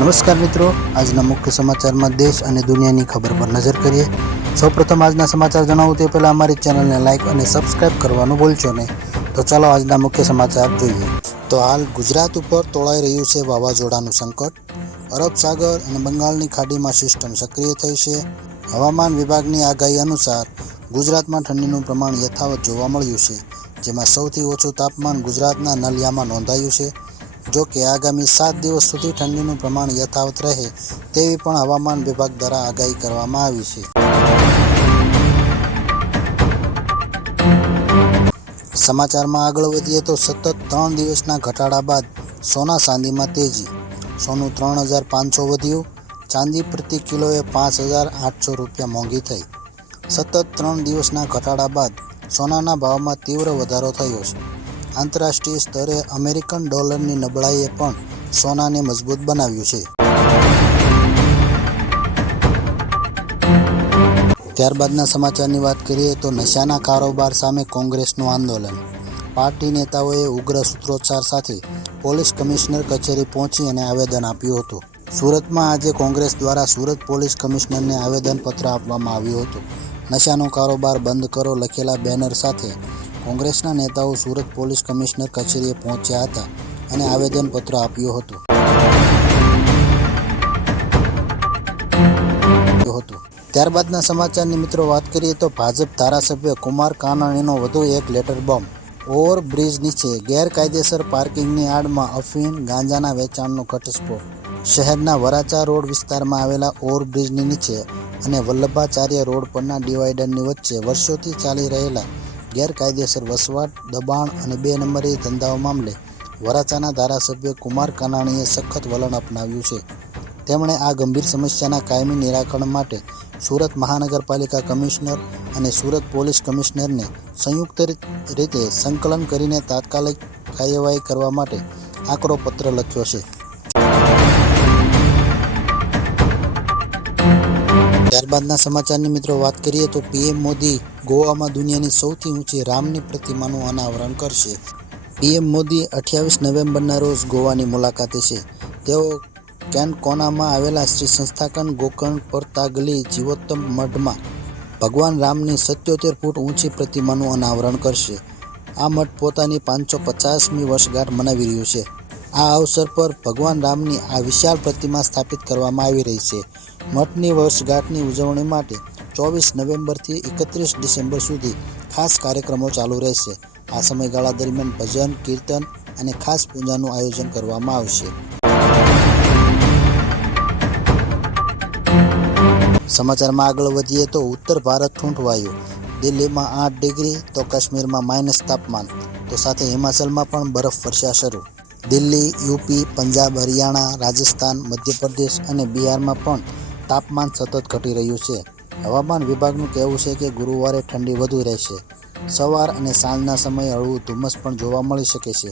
નમસ્કાર મિત્રો, આજના મુખ્ય સમાચારમાં દેશ અને દુનિયાની ખબર પર નજર કરીએ। સૌપ્રથમ આજના સમાચાર જણાવું તે પહેલાં અમારી ચેનલને લાઇક અને સબસ્ક્રાઇબ કરવાનું ભૂલશો નહીં। તો ચાલો આજના મુખ્ય સમાચાર જોઈએ। તો હાલ ગુજરાત ઉપર તોળાઈ રહ્યું છે વાવાઝોડાનું સંકટ। અરબ સાગર અને બંગાળની ખાડીમાં સિસ્ટમ સક્રિય થઈ છે। હવામાન વિભાગની આગાહી અનુસાર ગુજરાતમાં ઠંડીનું પ્રમાણ યથાવત જોવા મળ્યું છે, જેમાં સૌથી ઓછું તાપમાન ગુજરાતના નલિયામાં નોંધાયું છે। જો કે આગામી 7 દિવસ સુધી ઠંડીનું પ્રમાણ યથાવત રહે તેવી પણ હવામાન વિભાગ દ્વારા આગાહી કરવામાં આવી છે। સમાચારમાં આગળ વધીએ તો સતત 3 દિવસના ઘટાડા બાદ સોના ચાંદીમાં તેજી। સોનું 3,500 વધ્યું, ચાંદી પ્રતિ કિલોએ 5,800 રૂપિયા મોંઘી થઈ। સતત 3 દિવસના ઘટાડા બાદ સોનાના ભાવમાં તીવ્ર વધારો થયો છે। આંતરરાષ્ટ્રીય સ્તરે અમેરિકન ડોલરની નબળાઈએ પણ સોનાને મજબૂત બનાવ્યું છે। ત્યારબાદના સમાચારની વાત કરીએ તો નશાના કારોબાર સામે કોંગ્રેસનું આંદોલન। પાર્ટી નેતાઓએ ઉગ્ર સૂત્રોચ્ચાર સાથે પોલીસ કમિશનર કચેરી પહોંચી અને આવેદન આપ્યું હતું। સુરતમાં આજે કોંગ્રેસ દ્વારા સુરત પોલીસ કમિશનરને આવેદનપત્ર આપવામાં આવ્યું હતું। નશાનો કારોબાર બંધ કરો લખેલા બેનર સાથે કોંગ્રેસના નેતાઓ સુરત પોલીસ કમિશનર કચેરીએ પહોંચ્યા હતા અને આવેદનપત્ર આપ્યું હતું। ત્યારબાદના સમાચારની મિત્રો વાત કરીએ તો ભાજપ ધારાસભ્ય કુમાર કાનાણીનો વધુ એક લેટર બોમ્બ। ઓવરબ્રિજ નીચે ગેરકાયદેસર પાર્કિંગની આડમાં અફીણ ગાંજાના વેચાણનો ઘટસ્ફોટ। શહેરના વરાછા રોડ વિસ્તારમાં આવેલા ઓવરબ્રિજની નીચે અને વલ્લભાચાર્ય રોડ પરના ડિવાઈડરની વચ્ચે વર્ષોથી ચાલી રહેલા ગેરકાયદેસર વસવાટ, દબાણ અને 2 નંબરી ધંધાઓ મામલે વરાછાના ધારાસભ્ય કુમાર કાનાણીએ સખત વલણ અપનાવ્યું છે। તેમણે આ ગંભીર સમસ્યાના કાયમી નિરાકરણ માટે સુરત મહાનગરપાલિકા કમિશનર અને સુરત પોલીસ કમિશનરને સંયુક્ત રીતે સંકલન કરીને તાત્કાલિક કાર્યવાહી કરવા માટે આકરો પત્ર લખ્યો છે। ત્યારબાદના સમાચારની મિત્રો વાત કરીએ તો પીએમ મોદી ગોવામાં દુનિયાની સૌથી ઊંચી રામની પ્રતિમાનું અનાવરણ કરશે। પીએમ મોદી 28 નવેમ્બરના રોજ ગોવાની મુલાકાતે છે। તેઓ કેનકોનામાં આવેલા શ્રી સંસ્થાન ગોકર્ણ પરતાગલી જીવોત્તમ મઠમાં ભગવાન રામની 77 ફૂટ ઊંચી પ્રતિમાનું અનાવરણ કરશે। આ મઠ પોતાની 550મી વર્ષગાંઠ મનાવી રહ્યું છે। આ અવસર પર ભગવાન રામની આ વિશાળ પ્રતિમા સ્થાપિત કરવામાં આવી રહી છે। મઠની વર્ષગાંઠની ઉજવણી માટે 24 નવેમ્બરથી 31 ડિસેમ્બર સુધી ખાસ કાર્યક્રમો ચાલુ રહેશે। આ સમયગાળા દરમિયાન ભજન, કીર્તન અને ખાસ પૂજાનું આયોજન કરવામાં આવશે। સમાચારમાં આગળ વધીએ તો ઉત્તર ભારત ઠૂંઠવાયું। દિલ્હીમાં 8 ડિગ્રી તો કાશ્મીરમાં માઇનસ તાપમાન, તો સાથે હિમાચલમાં પણ બરફવર્ષા શરૂ। દિલ્હી, યુપી, પંજાબ, હરિયાણા, રાજસ્થાન, મધ્યપ્રદેશ અને બિહારમાં પણ તાપમાન સતત ઘટી રહ્યું છે। હવામાન વિભાગનું કહેવું છે કે ગુરુવારે ઠંડી વધુ રહેશે। સવાર અને સાંજના સમયે હળવું ધુમ્મસ પણ જોવા મળી શકે છે।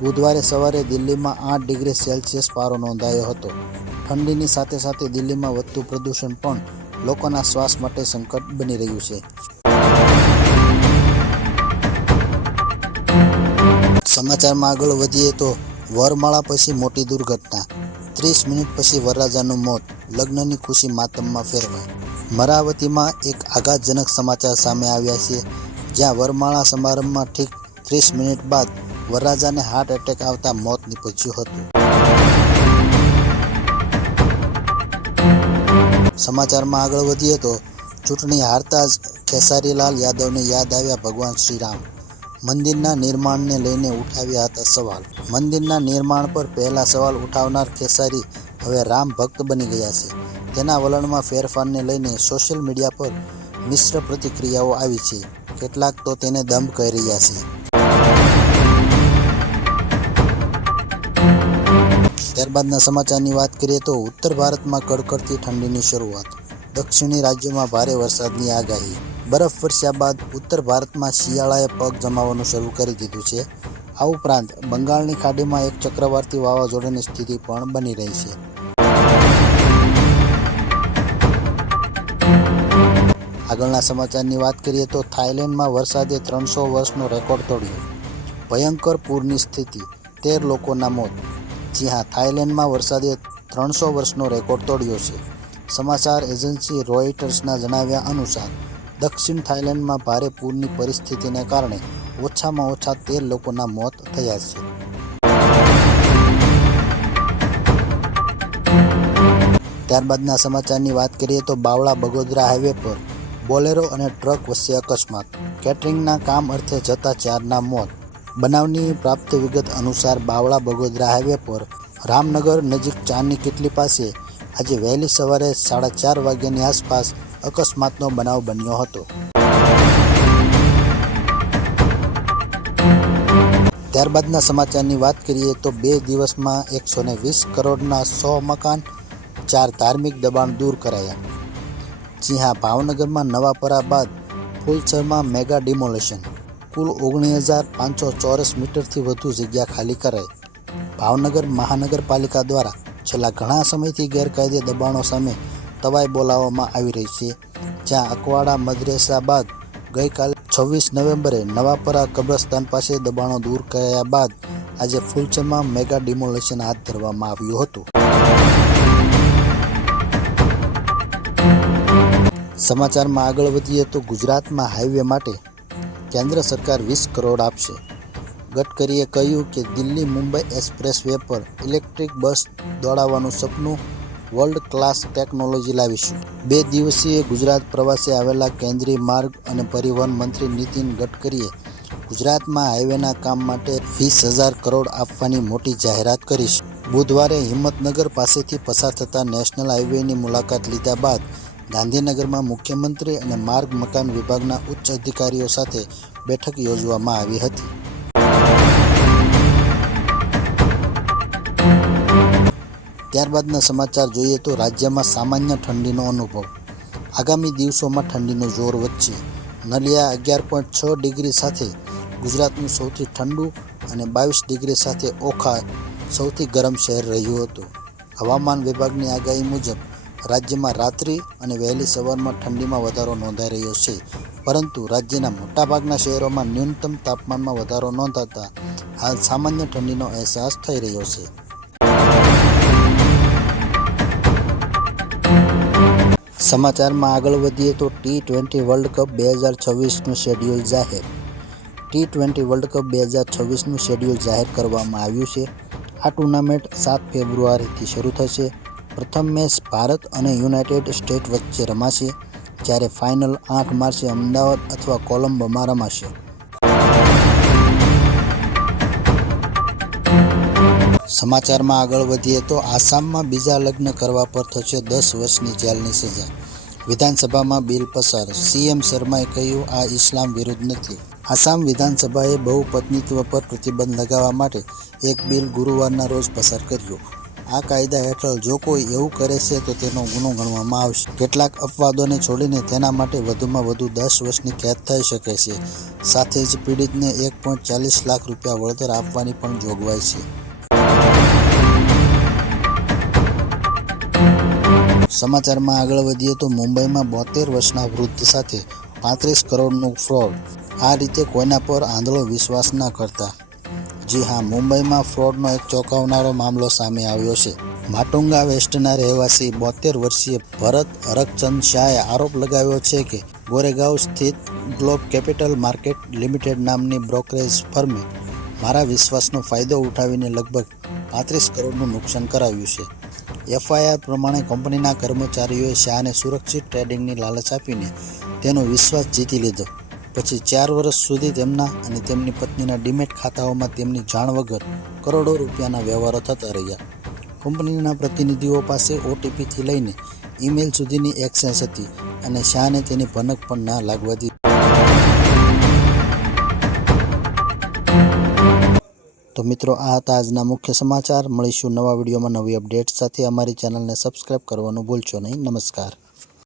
બુધવારે સવારે દિલ્હીમાં 8 ડિગ્રી સેલ્સિયસ પારો નોંધાયો હતો। ઠંડીની સાથે સાથે દિલ્હીમાં વધતું પ્રદૂષણ પણ લોકોના શ્વાસ માટે સંકટ બની રહ્યું છે। સમાચારમાં આગળ વધીએ તો વરમાળા પછી મોટી દુર્ઘટના। 30 મિનિટ પછી વરરાજાનું મોત, લગ્નની ખુશી માતમમાં ફેરવાઈ। મરાવતીમાં એક આઘાતજનક સમાચાર સામે આવ્યા છે, જ્યાં વરમાળા સમારંભમાં ઠીક 30 મિનિટ બાદ વરરાજાને હાર્ટ એટેક આવતા મોત નીપજ્યું હતું। સમાચારમાં આગળ વધીએ તો ચૂંટણી હારતા જ ખેસારીલાલ યાદવને યાદ આવ્યા ભગવાન શ્રીરામ। મંદિરના નિર્માણને લઈને ઉઠાવ્યા હતા સવાલ। મંદિરના નિર્માણ પર પહેલા સવાલ ઉઠાવનાર ખેસારી હવે રામ ભક્ત બની ગયા છે। તેના વલણમાં ફેરફારને લઈને સોશિયલ મીડિયા પર મિશ્ર પ્રતિક્રિયાઓ આવી છે। કેટલાક તો તેને દંભ કહી રહ્યા છે। ત્યારબાદના સમાચારની વાત કરીએ તો ઉત્તર ભારતમાં કડકડતી ઠંડીની શરૂઆત। દક્ષિણી રાજ્યોમાં ભારે વરસાદની આગાહી। બરફ વર્ષા બાદ ઉત્તર ભારતમાં શિયાળાએ પગ જમાવવાનું શરૂ કરી દીધું છે। આ ઉપરાંત બંગાળની ખાડીમાં એક ચક્રવાતી વાવાઝોડાની સ્થિતિ પણ બની રહી છે। આગળના સમાચારની વાત કરીએ તો થાઇલેન્ડમાં વરસાદે 300 વર્ષનો રેકોર્ડ તોડ્યો। ભયંકર પૂરની સ્થિતિ, 13 લોકોના મોત। જી હા, થાઇલેન્ડમાં વરસાદે 300 વર્ષનો રેકોર્ડ તોડ્યો છે। સમાચાર એજન્સી રોયટર્સના જણાવ્યા અનુસાર દક્ષિણ થાઇલેન્ડમાં ભારે પૂરની પરિસ્થિતિને કારણે ઓછામાં ઓછા 13 લોકોના મોત થયા છે। ત્યારબાદના સમાચારની વાત કરીએ તો બાવળા બગોદરા હાઈવે પર બોલેરો અને ટ્રક વચ્ચે અકસ્માત, કેટરિંગના કામ અર્થે જતા 4ના મોત। બનાવની પ્રાપ્ત વિગત અનુસાર બાવળા બગોદરા હાઈવે પર રામનગર નજીક ચાની કીટલી પાસે આજે વહેલી સવારે 4:30 વાગ્યાની આસપાસ અકસ્માતનો બનાવ બન્યો હતો। ત્યારબાદના સમાચારની વાત કરીએ તો 2 દિવસમાં 120 કરોડના 100 મકાન, 4 ધાર્મિક દબાણ દૂર કરાયા। જી હા, ભાવનગરમાં નવાપરા બાદ ફૂલસરમાં મેગા ડિમોલેશન, કુલ 19,500 ચોરસ મીટરથી વધુ જગ્યા ખાલી કરાઈ। ભાવનગર મહાનગરપાલિકા દ્વારા છેલ્લા ઘણા સમયથી ગેરકાયદે દબાણો સામે તવાઈ બોલાવવામાં આવી રહી છે, જ્યાં અકવાડા મદરેસા બાદ ગઈકાલે 26 નવેમ્બરે નવાપરા કબ્રસ્તાન પાસે દબાણો દૂર કરાયા બાદ આજે ફૂલસરમાં મેગા ડિમોલેશન હાથ ધરવામાં આવ્યું હતું। સમાચારમાં આગળ વધીએ તો ગુજરાતમાં હાઈવે માટે કેન્દ્ર સરકાર 20 કરોડ આપશે। ગડકરીએ કહ્યું કે દિલ્હી મુંબઈ એક્સપ્રેસ વે પર ઇલેક્ટ્રિક બસ દોડાવવાનું સપનું, વર્લ્ડ ક્લાસ ટેકનોલોજી લાવીશું। 2 દિવસીય ગુજરાત પ્રવાસે આવેલા કેન્દ્રીય માર્ગ અને પરિવહન મંત્રી નીતિન ગડકરીએ ગુજરાતમાં હાઈવેના કામ માટે 20,000 કરોડ આપવાની મોટી જાહેરાત કરી છે। બુધવારે હિંમતનગર પાસેથી પસાર થતા નેશનલ હાઈવેની મુલાકાત લીધા બાદ ગાંધીનગરમાં મુખ્યમંત્રી અને માર્ગ મકાન વિભાગના ઉચ્ચ અધિકારીઓ સાથે બેઠક યોજવામાં આવી હતી। ત્યારબાદના સમાચાર જોઈએ તો રાજ્યમાં સામાન્ય ઠંડીનો અનુભવ, આગામી દિવસોમાં ઠંડીનું જોર વધશે। નલિયા 11.6 ડિગ્રી સાથે ગુજરાતનું સૌથી ઠંડુ અને 22 ડિગ્રી સાથે ઓખા સૌથી ગરમ શહેર રહ્યું હતું। હવામાન વિભાગની આગાહી મુજબ રાજ્યમાં રાત્રિ અને વહેલી સવારમાં ઠંડીમાં વધારો નોંધાઈ રહ્યો છે, પરંતુ રાજ્યના મોટાભાગના શહેરોમાં ન્યૂનતમ તાપમાનમાં વધારો નોંધાતા હાલ સામાન્ય ઠંડીનો અહેસાસ થઈ રહ્યો છે। સમાચારમાં આગળ વધીએ તો T20 વર્લ્ડ કપ 2026નું શેડ્યુલ જાહેર। T20 વર્લ્ડ કપ 2026નું શેડ્યુલ જાહેર કરવામાં આવ્યું છે। આ ટુર્નામેન્ટ 7 ફેબ્રુઆરીથી શરૂ થશે। પ્રથમ મેચ ભારત અને યુનાઇટેડ સ્ટેટ્સ વચ્ચે રમાશે, જ્યારે ફાઇનલ 8 માર્ચે અમદાવાદ અથવા કોલંબોમાં રમાશે। સમાચારમાં આગળ વધીએ તો આસામમાં બીજા લગ્ન કરવા પર થશે 10 વર્ષની જેલની સજા, વિધાનસભામાં બિલ પસાર, સીએમ શર્માએ કહ્યું આ ઇસ્લામ વિરુદ્ધ નથી। આસામ વિધાનસભાએ બહુપત્નીત્વ પર પ્રતિબંધ લગાવવા માટે એક બિલ ગુરુવારના રોજ પસાર કર્યું। આ કાયદા હેઠળ જો કોઈ એવું કરે છે તો તેનો ગુનો ગણવામાં આવશે। કેટલાક અપવાદોને છોડીને તેના માટે વધુમાં વધુ 10 વર્ષની કેદ થઈ શકે છે, સાથે જ પીડિતને 1.40 લાખ રૂપિયા વળતર આપવાની પણ જોગવાઈ છે। સમાચારમાં આગળ વધીએ તો મુંબઈમાં 72 વર્ષના વૃદ્ધ સાથે 35 કરોડનું ફ્રોડ, આ રીતે કોઈના પર આંધળો વિશ્વાસ ના કરતા। જી હા, મુંબઈમાં ફ્રોડનો એક ચોંકાવનારો મામલો સામે આવ્યો છે। માટુંગા વેસ્ટના રહેવાસી 72 વર્ષીય ભરત હરકચંદ શાહે આરોપ લગાવ્યો છે કે ગોરેગાંવ સ્થિત ગ્લોબ કેપિટલ માર્કેટ લિમિટેડ નામની બ્રોકરેજ ફર્મે મારા વિશ્વાસનો ફાયદો ઉઠાવીને લગભગ 35 કરોડનું નુકસાન કરાવ્યું છે। એફઆઈઆર પ્રમાણે કંપનીના કર્મચારીઓએ શાહને સુરક્ષિત ટ્રેડિંગની લાલચ આપીને તેનો વિશ્વાસ જીતી લીધો। પછી 4 વર્ષ સુધી તેમના અને તેમની પત્નીના ડીમેટ ખાતાઓમાં તેમની જાણ વગર કરોડો રૂપિયાના વ્યવહારો થતા રહ્યા। કંપનીના પ્રતિનિધિઓ પાસે ઓટીપીથી લઈને ઈમેલ સુધીની એક્સેસ હતી અને શાહને તેની ભનક પણ ના લાગવા દીધી। તો મિત્રો, આ હતા આજના મુખ્ય સમાચાર। મળીશું નવા વિડીયોમાં નવી અપડેટ સાથે। અમારી ચેનલને સબસ્ક્રાઈબ કરવાનું ભૂલશો નહીં। નમસ્કાર।